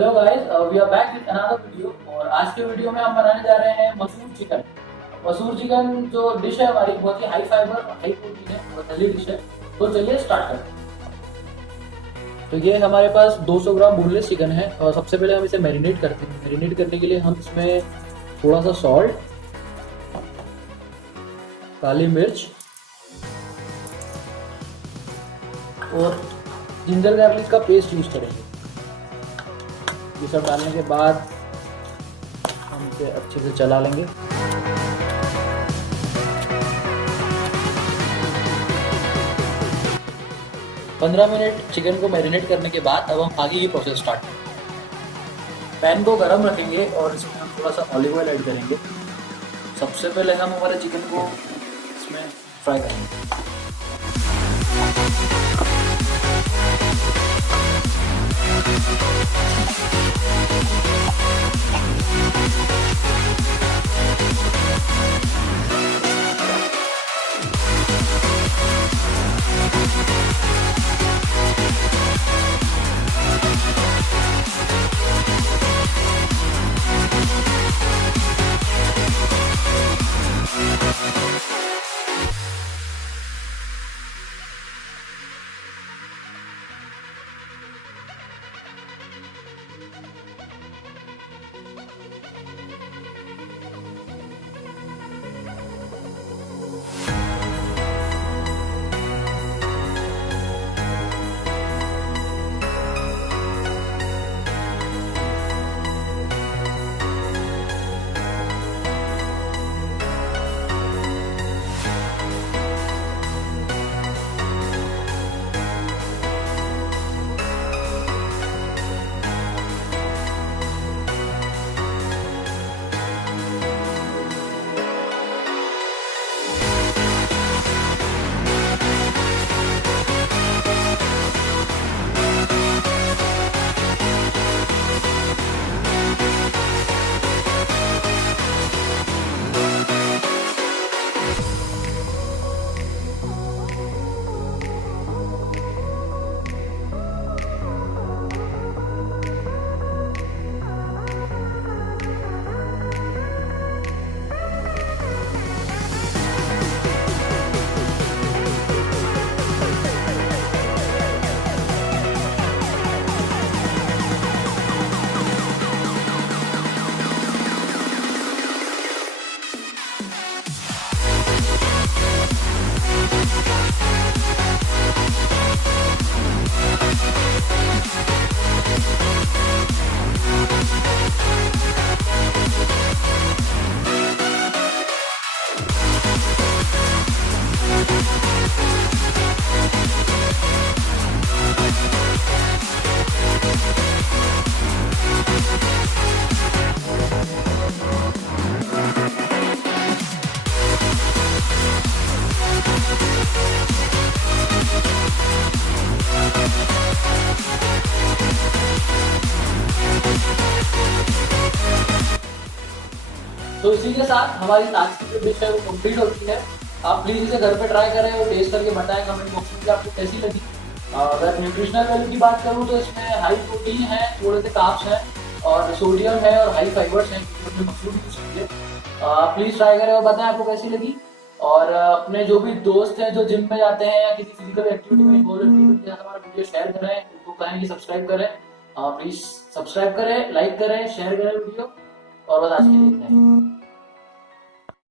Hello guys, we are back with another video. और आज के वीडियो में हम बनाने जा रहे हैं मसूर चिकन। मसूर चिकन जो डिश है हमारी बहुत ही हाई फाइबर हाई प्रोटीन है, बहुत हेल्दी डिश है। तो चलिए स्टार्ट करते हैं। तो ये हमारे पास 200 ग्राम बोनलेस चिकन है और सबसे पहले हम इसे मैरिनेट करते हैं। मैरिनेट करने के लिए हम इसमें थोड़ा सा सॉल्ट, काली मिर्च और जिंजर गार्लिक का पेस्ट यूज करेंगे। ये सब डालने के बाद हम इसे अच्छे से चला लेंगे। पंद्रह मिनट चिकन को मैरिनेट करने के बाद अब हम आगे की प्रोसेस स्टार्ट करेंगे। पैन को गरम रखेंगे और इसमें हम थोड़ा सा ऑलिव ऑयल ऐड करेंगे। सबसे पहले हम हमारे चिकन को इसमें फ्राई करेंगे। तो इसी के साथ हमारी आज की जो डिश है वो कंप्लीट होती है। आप प्लीज इसे घर पे ट्राई करें और टेस्ट करके बताएं कमेंट बॉक्स में कि आपको कैसी लगी। अगर न्यूट्रिशनल वैल्यू की बात करूँ तो इसमें हाई प्रोटीन है, थोड़े से कार्ब्स हैं और सोडियम है और हाई फाइबर्स हैं, अपने मसूर यूज कीजिए। प्लीज ट्राई करें और बताएं आपको कैसी लगी। और अपने जो भी दोस्त हैं जो जिम में जाते हैं या किसी फिजिकल एक्टिविटी में इन्वॉल्व हैं, उनके साथ हमारा वीडियो शेयर करें, उनको कहें कि सब्सक्राइब करें। प्लीज सब्सक्राइब करें, लाइक करें, शेयर करें वीडियो। और बस आज के लिए इतना ही।